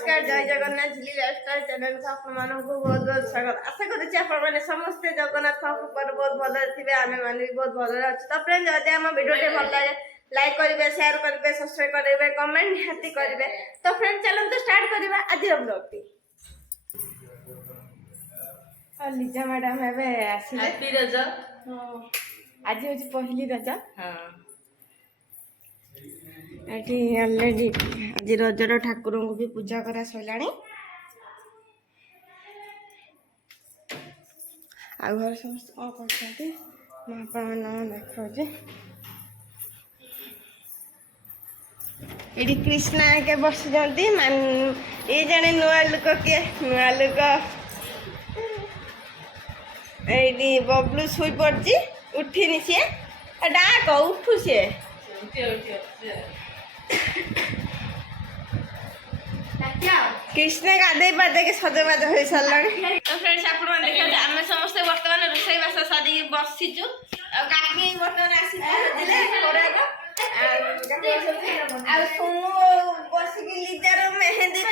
नमस्कार जय जगन्नाथ झिली lifestyle channel को आपण मानक बहुत बहुत स्वागत आशा करूँ आपण मैंने समस्ते जगन्नाथ ऊपर बहुत भल थे आम मैंने भी बहुत भल अच्छे तो फ्रेंड जदि आम भिडियो भल लगे लाइक करेंगे शेयर करेंगे सब्सक्राइब करेंगे कमेंट निहाती करेंगे तो फ्रेंड चलते स्टार्ट करवा आज ब्लॉग टी लिजा मैडम एवं आसिले रज आज हूँ पहली रज ये अलरेडी आज रजर ठाकुर को भी पूजा करा सैला आ घर समस्त कौन कर देखा ये कृष्णा के बस ये जड़े नुआ लोक किए नुआ लोक ये बबलू शुई पड़ी उठिनी सी डाक उठू सी कृष्ण गाधे पाधे के सजबाज हो सारे तो फ्रेंड्स आप देखिए आम समस्ते बर्तमान रोषे बास सारी बसीचु काकी बर्तमान सोनू बसिक लिजार मेहंदी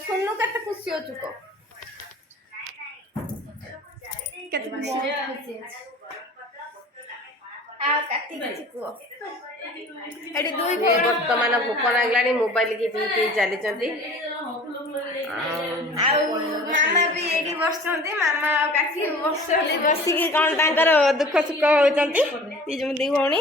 सोनू के खुशी हो चुको बर्तमान भोक लगे मोबाइल की पी पी चली मामा भी ये बस मामा काकी बसिक कौन तर दुख सुख होती दी भौणी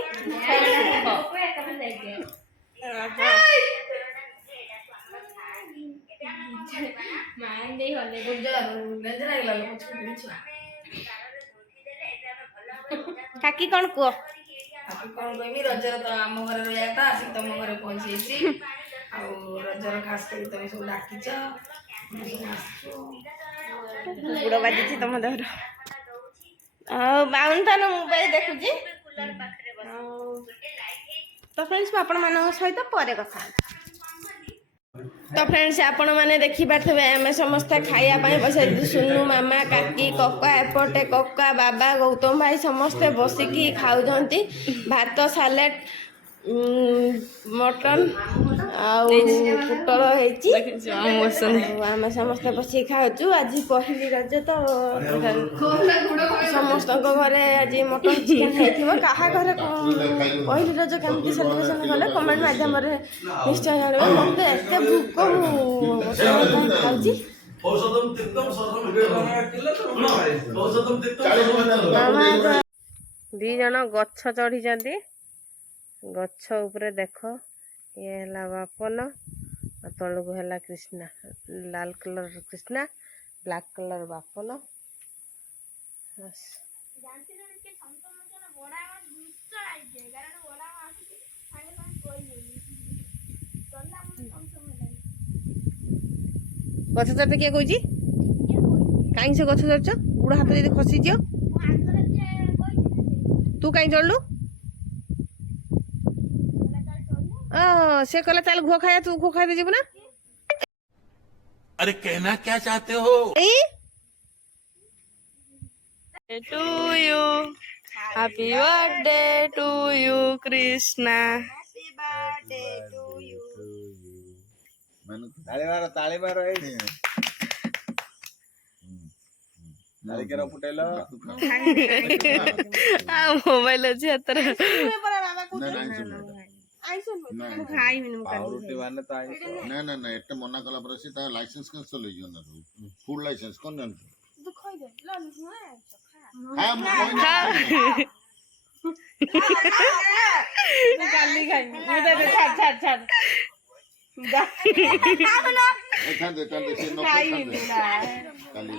काकी कौन कह कौन कहमी रजर तो आम घर रहा आसिक तुम घर पहुंचे रजर खास कर तुम सब डाकिच गुड़ बाजी तुम देहर बाउन तो मोबाइल देखुची तो फ्रेंड्स आपण मान सहित पर कथा तो फ्रेंड्स आपण मैंने देखिपे आम समस्ते खायापी बस सुनू मामा काकी कका एपटे कका बाबा गौतम भाई समस्ते बसिकी खाऊ भात सालेड मटन पुटल आम समस्ते बस खाऊ आज पहली रज तो समस्त घरे आज मटन चिकेन क्या घर पहली रज केमती सेलिब्रेशन कले कमेंट मध्यम निश्चय जानवे मत एत भूक दी जन गछ चढ़ी गछ उपरे देख ये है बापन तलू है कृष्णा लाल कलर कृष्णा ब्लैक कलर बापन गछ चढ़ते किए कह कहीं से गछ चढ़ गुड़ हाथ जब खसीज तू कहीं चढ़लु से कहला चल घो खाया तू घो खाई जीव ना अरे कहना क्या चाहते हो to you happy birthday to you Krishna happy birthday to you ताली मारो फुटेलो मोबाइल अच्छी हतर ना ना ना एटा मना कला पर से ता लाइसेंस कैंसिल हो गयो ना फुल लाइसेंस कोन जान तू खई दे लानु हां काली खाई मुझे छाड़ छाड़ छाड़ दे से नो खाई नहीं ना काली